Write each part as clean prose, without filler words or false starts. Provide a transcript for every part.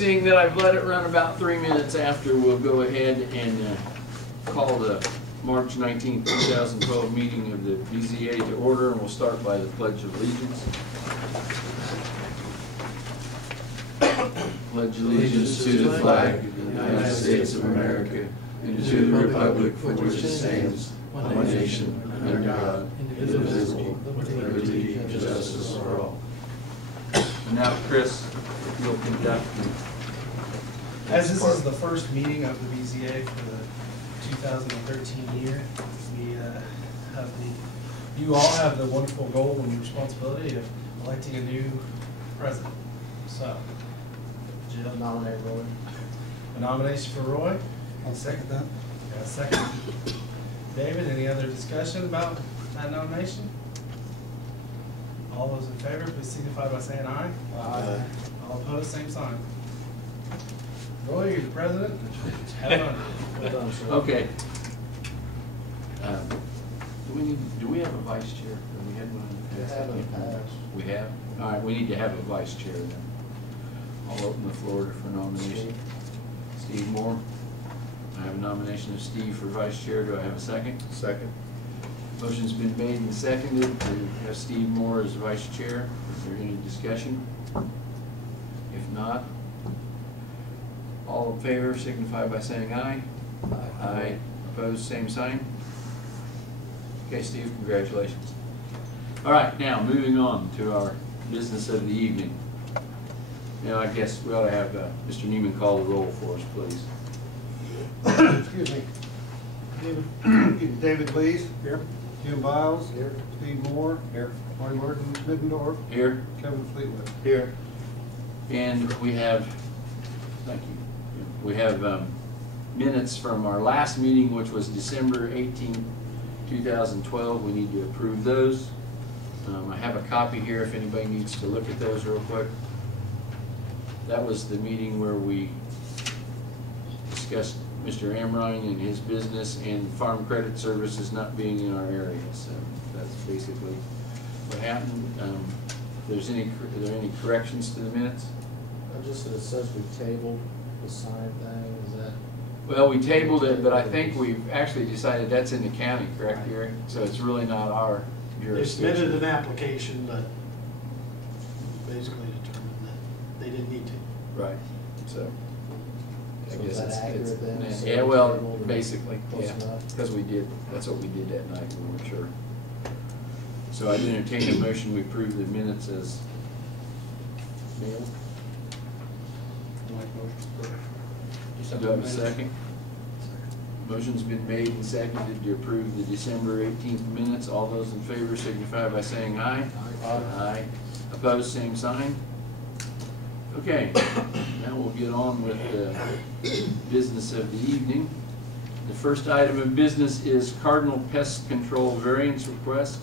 Seeing that I've let it run about 3 minutes after, we'll go ahead and call the March 19th, 2012 meeting of the BZA to order, and we'll start by the Pledge of Allegiance. Pledge allegiance to the flag of the United States of America and to the republic for which it stands, one nation, under God, indivisible, with liberty and justice for all. And now, Chris, if you'll conduct the... As this is the first meeting of the BZA for the 2013 year, we you all have the wonderful goal and responsibility of electing a new president. So, Jill, nominate Roy. A nomination for Roy. I'll second that. Got a second. David, any other discussion about that nomination? All those in favor, please signify by saying aye. Aye. All opposed, same sign. Roy, you're the president. Have fun. Well done, sir. Okay. Do we have a vice chair? We had one in the past. We have? All right, we need to have a vice chair then. I'll open the floor for nomination. Steve Moore. I have a nomination of Steve for vice chair. Do I have a second? Second. Motion's been made and seconded to have Steve Moore as vice chair. Is there any discussion? If not, all in favor signify by saying aye. Aye. Aye. Opposed, same sign. Okay, Steve, congratulations. All right, now moving on to our business of the evening. Now, I guess we ought to have Mr. Neiman call the roll for us, please. Excuse me. David Lees. Here. Jim Biles. Here. Steve Moore. Here. Marty Martin Middendorf. Here. Kevin Fleetwood. Here. And we have, thank you. We have minutes from our last meeting, which was December 18, 2012. We need to approve those. I have a copy here if anybody needs to look at those real quick. That was the meeting where we discussed Mr. Amrine and his business and Farm Credit Services not being in our area. So that's basically what happened. Are there any corrections to the minutes? Just that it says we tabled the sign thing, is that? Well, we tabled it, but I think we've actually decided that's in the county, correct, Gary? So it's really not our They jurisdiction. submitted an application, but basically determined that they didn't need to. Right, so. I So guess is that accurate then? So yeah, we well, tabled or basically, close yeah, enough? because we did, that's what we did that night, we weren't sure. So I'd entertain a motion, we approve the minutes as mailed. Do I have a second? Motion's been made and seconded to approve the December 18th minutes. All those in favor signify by saying aye. Aye. Aye. Opposed, same sign. Okay, now we'll get on with the business of the evening. The first item of business is Cardinal Pest Control variance request.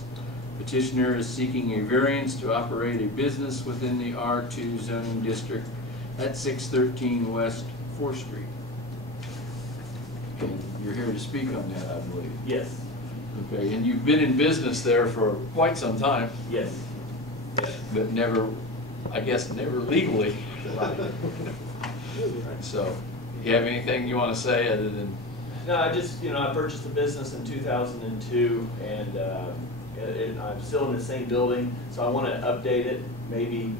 Petitioner is seeking a variance to operate a business within the R2 zoning district at 613 West 4th Street. And you're here to speak on that, I believe. Yes. Okay, and you've been in business there for quite some time. Yes. Yes. But never, I guess, never legally. Right. So, you have anything you want to say other than? No, I just, I purchased the business in 2002, and I'm still in the same building, so I want to update it, maybe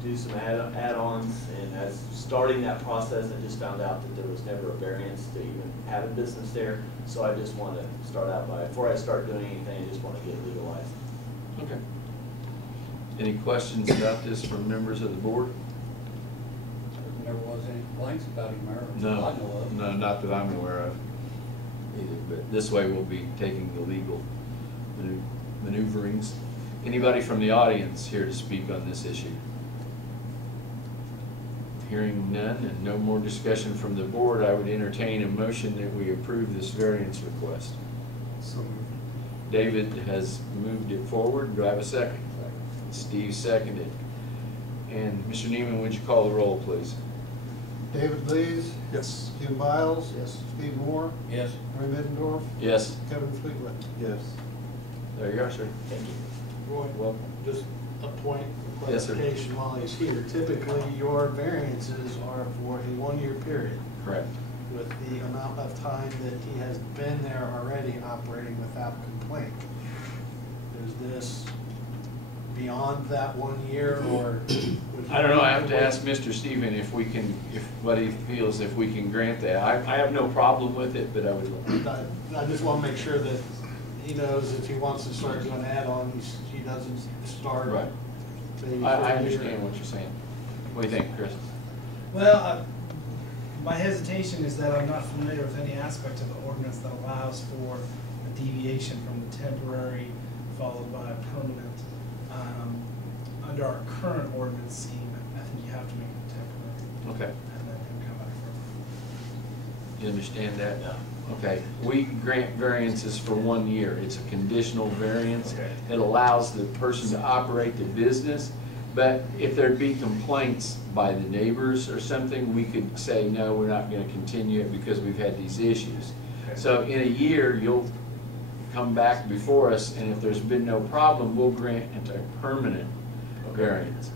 do some add-ons, and as starting that process, I just found out that there was never a variance to even have a business there, so I just want to start out by, before I start doing anything, I just want to get it legalized. Okay. Any questions about this from members of the board? There was any complaints about him, or No, I know of. no, not that I'm aware of either, but this way we'll be taking the legal maneuverings. Anybody from the audience here to speak on this issue? Hearing none and no more discussion from the board, I would entertain a motion that we approve this variance request. So moved. David has moved it forward. Do I have a second? Steve seconded. And Mr. Neiman, would you call the roll, please? David Lees. Yes. Jim Biles. Yes. Steve Moore. Yes. Marty Middendorf. Yes. Kevin Fleetwood. Yes. There you are, sir. Thank you. Roy, Welcome. just a point, Yes, sir. clarification while he's here. Typically, your variances are for a 1-year period Correct. with the amount of time that he has been there already operating without complaint. Is this beyond that 1 year, or? I don't know, I have to ask Mr. Stephen if we can, if, what he feels, if we can grant that. I have no problem with it, but I would, I just want to make sure that he knows if he wants to start doing add-ons, he doesn't start. right. maybe I for a year. understand what you're saying. What do you think, Chris? Well, my hesitation is that I'm not familiar with any aspect of the ordinance that allows for a deviation from the temporary followed by a permanent. Under our current ordinance scheme, I think you have to make it temporary. Okay. And then come back for. You understand that? Yeah. Okay, we grant variances for 1 year. It's a conditional variance. Okay. It allows the person to operate the business, but if there'd be complaints by the neighbors or something, we could say, no, we're not gonna continue it because we've had these issues. Okay. So in a year, you'll come back before us, and if there's been no problem, we'll grant it a permanent variance,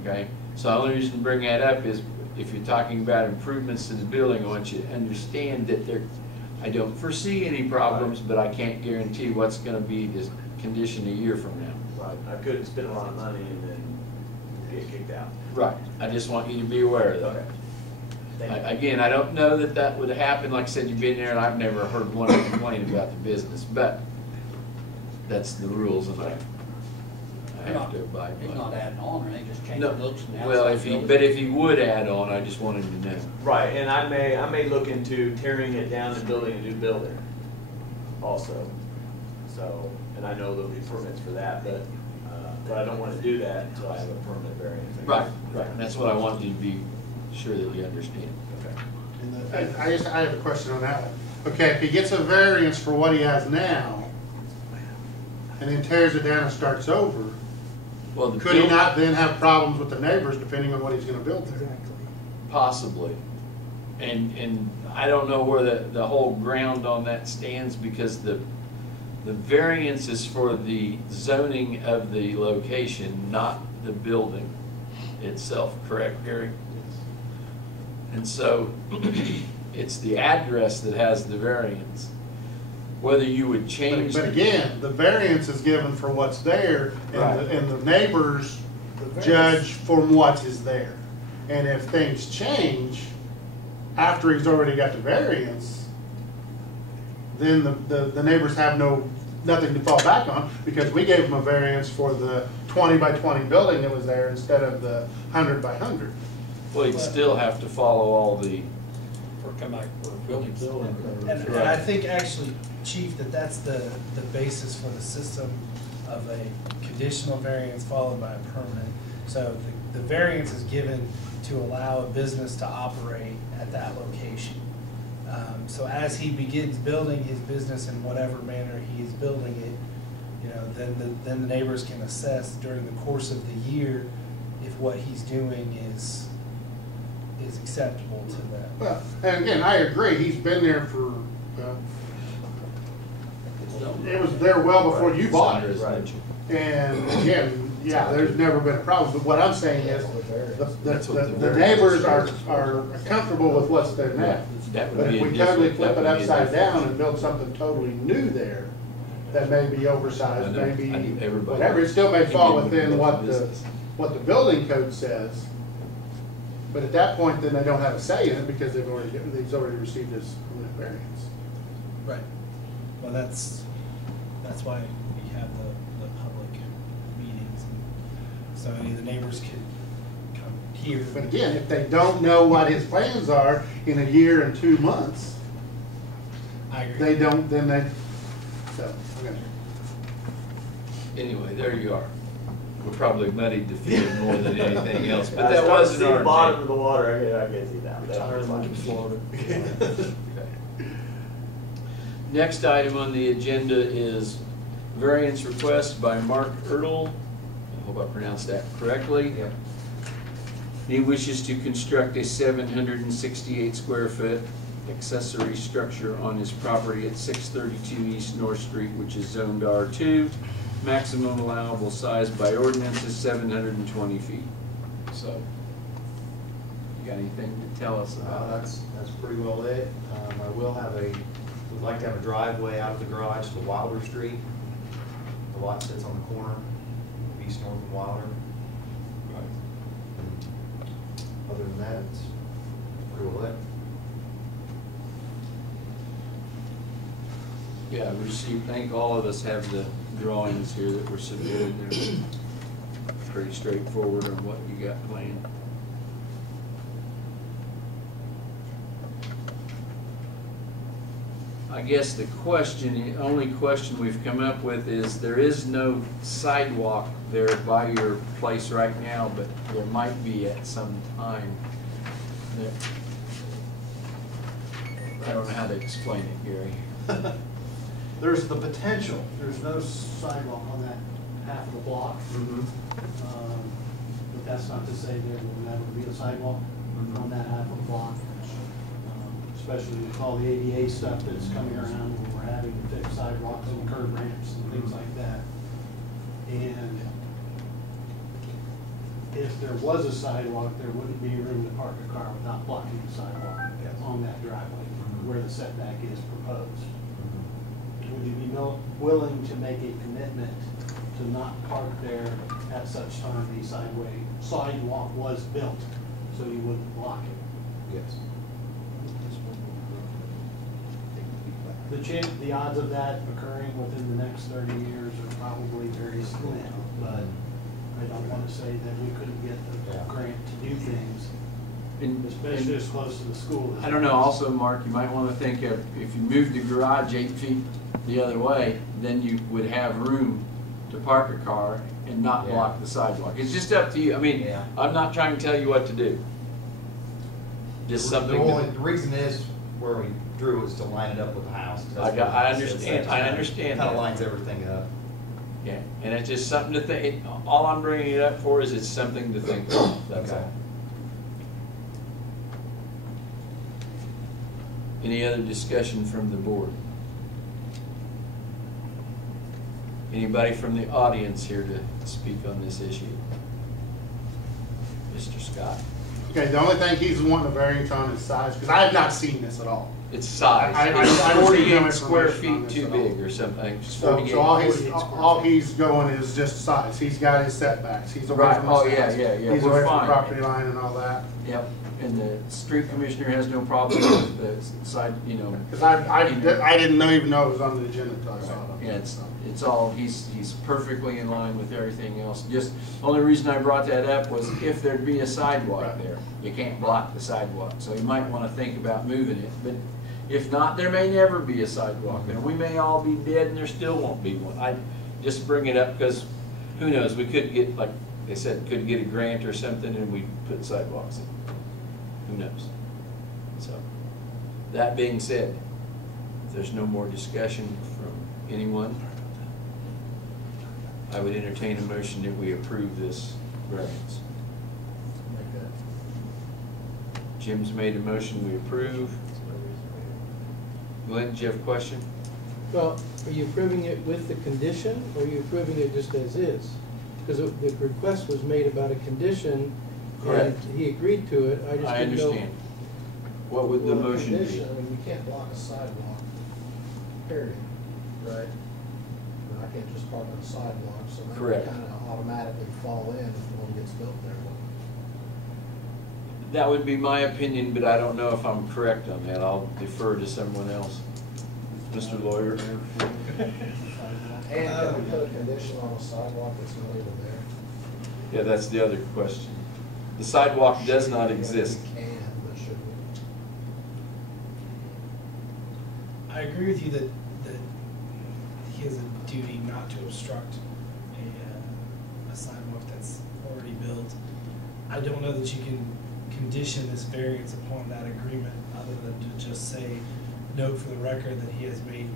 okay? So the only reason to bring that up is if you're talking about improvements to the building, I want you to understand that I don't foresee any problems, but I can't guarantee what's gonna be this condition a year from now. Right, I could spend a lot of money and then get kicked out. Right. I just want you to be aware of that. Okay. Thank you. Again, I don't know that that would happen. Like I said, you've been there, and I've never heard one complain about the business, but that's the rules, and I have to abide He's by. not adding on, or they just change No, the looks and the well, outside but if he would add on, I just wanted to know. Right, and I may look into tearing it down and building a new building also. So, and I know there'll be permits for that, but I don't want to do that until I have a permanent variance. Right, right. That's what I want you to be sure that you understand. Okay. And the- I have a question on that one. Okay, if he gets a variance for what he has now, and then tears it down and starts over, Well, the could he buil- not then have problems with the neighbors depending on what he's gonna build there? Possibly. And I don't know where the whole ground on that stands, because the variance is for the zoning of the location, not the building itself, correct, Gary? And so it's the address that has the variance. Whether you would change. But again, the variance is given for what's there, Right. and the neighbors judge from what is there. And if things change after he's already got the variance, then the neighbors have nothing to fall back on, because we gave them a variance for the 20 by 20 building that was there instead of the 100 by 100. Well, you'd still have to follow all the, Or come back for buildings. And I think actually, Chief, that's the basis for the system of a conditional variance followed by a permanent. So the variance is given to allow a business to operate at that location. So as he begins building his business in whatever manner he is building it, then the neighbors can assess during the course of the year if what he's doing is acceptable to them. Well, and again, I agree, he's been there for, it was there well before you bought it. residential. And again, yeah, there's never been a problem, but what I'm saying is, That's what the the neighbors are comfortable with what's there now. That would But be if a we totally different- flip that it would be a upside different- down and build something totally new there, that may be oversized, I know maybe everybody- whatever, it still may fall within what the business. building code says. But at that point, then they don't have a say in it because they've already received this permanent variance. Right. Well, that's why we have the public meetings, and so any of the neighbors could come here. But again, if they don't know what his plans are in a year and 2 months, I agree. they don't, then they, so, okay. Anyway, there you are. We probably muddied the field more than anything else, but I that start to wasn't see our the bottom of intent. the water, I can see that. Retirement in Florida. Okay. Next item on the agenda is variance request by Mark Ertel. I hope I pronounced that correctly. Yep. He wishes to construct a 768 square foot accessory structure on his property at 632 East North Street, which is zoned R2. maximum allowable size by ordinance is 720 feet. So, you got anything to tell us about that? That's pretty well it. I will have would like to have a driveway out of the garage to Wilder Street. The lot sits on the corner, east north of Wilder. Other than that, it's pretty well it. Yeah, we received, I think all of us have the drawings here that were submitted. They're pretty straightforward on what you got planned. I guess the only question we've come up with is there is no sidewalk there by your place right now, but there might be at some time. I don't know how to explain it, Gary. There's the potential, there's no sidewalk on that half of the block. But that's not to say there will never be a sidewalk on that half of the block. Especially with all the ADA stuff that's coming around when we're having to fix sidewalks and curb ramps and things like that. And if there was a sidewalk, there wouldn't be room to park a car without blocking the sidewalk on that driveway where the setback is proposed. Would you be willing to make a commitment to not park there at such time the sidewalk was built, so you wouldn't block it? Yes. The odds of that occurring within the next 30 years are probably very slim, but I don't want to say that we couldn't get the grant to do things, especially as close to the school. I don't know, also, Mark, you might want to think of, if you moved the garage 8 feet the other way, then you would have room to park a car and not block the sidewalk. It's just up to you. I mean, I'm not trying to tell you what to do. Just something. The reason is where we drew is to line it up with the house. I understand. I understand. Kind of lines everything up. Yeah, and it's just something to think. All I'm bringing it up for is it's something to think about. That's all. Any other discussion from the board? Anybody from the audience here to speak on this issue? Mr. Scott. Okay, the only thing he's wanting a variance on is size, because I have not seen this at all. It's size. I It's received no 48 square information on feet this too at all. big or something. So all he's going is just size. He's got his setbacks. He's away Right. from Oh, his yeah, house. yeah, yeah. He's We're away from fine. the property line and all that. Yep, and the street commissioner has no problem with the side, you know. Because I didn't even know it was on the agenda until I saw it. Yeah, it's all, he's perfectly in line with everything else. Just, only reason I brought that up was if there'd be a sidewalk there, you can't block the sidewalk. So you might want to think about moving it, but if not, there may never be a sidewalk. And we may all be dead and there still won't be one. I just bring it up because who knows, we could get, like they said, could get a grant or something and we put sidewalks in. Who knows? So, that being said, if there's no more discussion from anyone, I would entertain a motion that we approve this variance. Jim's made a motion, we approve. Glenn, do you have a question? Well, are you approving it with the condition, or are you approving it just as is? Because the request was made about a condition, Correct. and he agreed to it, I just I didn't know. understand. What would the Well, motion be? condition, I mean, you can't block a sidewalk, period, right? I mean, I can't just park on a sidewalk, so that would Correct. kind of automatically fall in if one gets built there. That would be my opinion, but I don't know if I'm correct on that. I'll defer to someone else. Mr. Lawyer? And can we put a condition on a sidewalk that's not even there? Yeah, that's the other question. The sidewalk does not exist. We can, but should we? I agree with you that he has a duty not to obstruct a sidewalk that's already built. I don't know that you can condition this variance upon that agreement, other than to just say, note for the record that he has made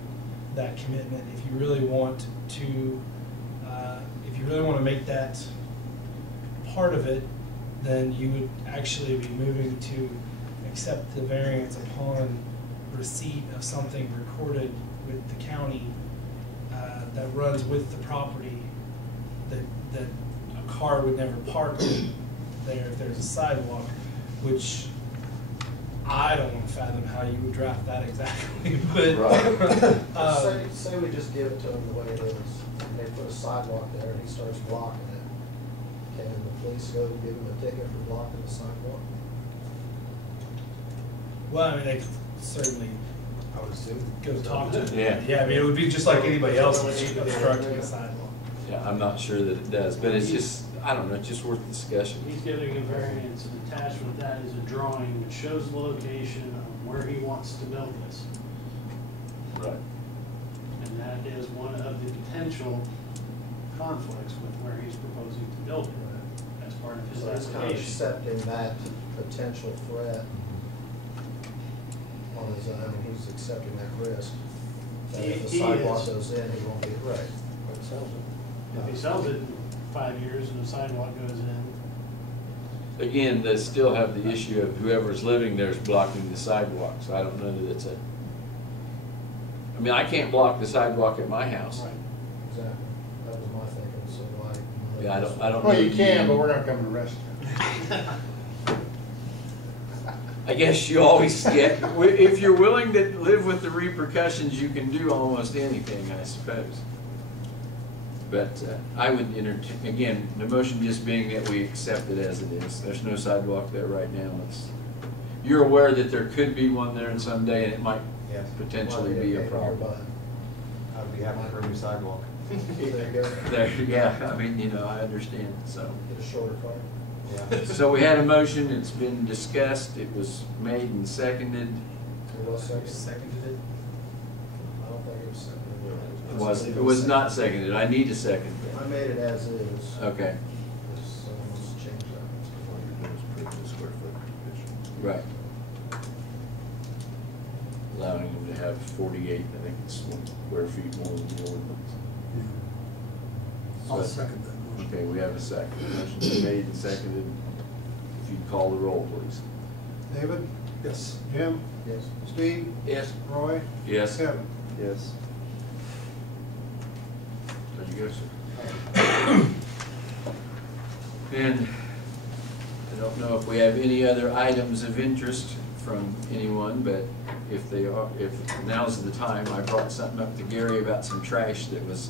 that commitment. If you really want to, make that part of it, then you would actually be moving to accept the variance upon receipt of something recorded with the county that runs with the property, that a car would never park there if there's a sidewalk, which I don't want to fathom how you would draft that exactly, but. Say we just give it to him the way it is, and they put a sidewalk there and he starts blocking it. Can the police go give him a ticket for blocking the sidewalk? Well, I mean, they could certainly I would assume. go talk to him. Yeah. Yeah, I mean, it would be just like anybody else obstructing a sidewalk. Yeah, I'm not sure that it does, but it's just, I don't know, it's just worth discussion. He's getting a variance, and attached with that is a drawing that shows the location of where he wants to build this. Right. And that is one of the potential conflicts with where he's proposing to build it as part of his So he's kind of application. accepting that potential threat on his own, and he's accepting that risk. That if the He sidewalk is. goes in, he won't be right. If he sells it in 5 years and the sidewalk goes in, Again, they still have the issue of whoever's living there is blocking the sidewalk, so I don't know that it's a, I mean, I can't block the sidewalk at my house. right. Exactly. That was my thinking, so like. Yeah, I don't know. Well, you can, but we're gonna come and arrest you. I guess you always get, if you're willing to live with the repercussions, you can do almost anything, I suppose. But I would entertain, again, the motion just being that we accept it as it is. There's no sidewalk there right now. You're aware that there could be one there and someday, and it might Yes. potentially be a problem. I would be happy for a new sidewalk. There you go. There, yeah, I mean, you know, I understand, so. Get a shorter car. Yeah. So we had a motion, it's been discussed, it was made and seconded. It was second. Seconded it. I don't think it was seconded. It was not seconded, I need a second. I made it as is. Okay, So let's change that. right. Allowing them to have 48, I think it's square feet more than the ordinance. I'll second that motion. Okay, we have a second. Motion's made and seconded. If you'd call the roll, please. David? Yes. Jim? Yes. Steve? Yes. Roy? Yes. Kevin? Yes. There you go, sir. And I don't know if we have any other items of interest from anyone, but if they are, if now's the time, I brought something up to Gary about some trash that was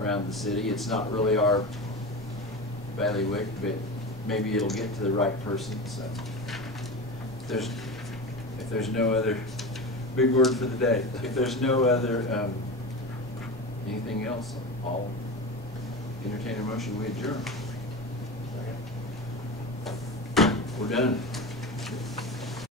around the city. It's not really our bailiwick, but maybe it'll get to the right person, so. If there's no other, big word for the day, if there's no other, anything else, I'll entertain a motion, we adjourn. We're done.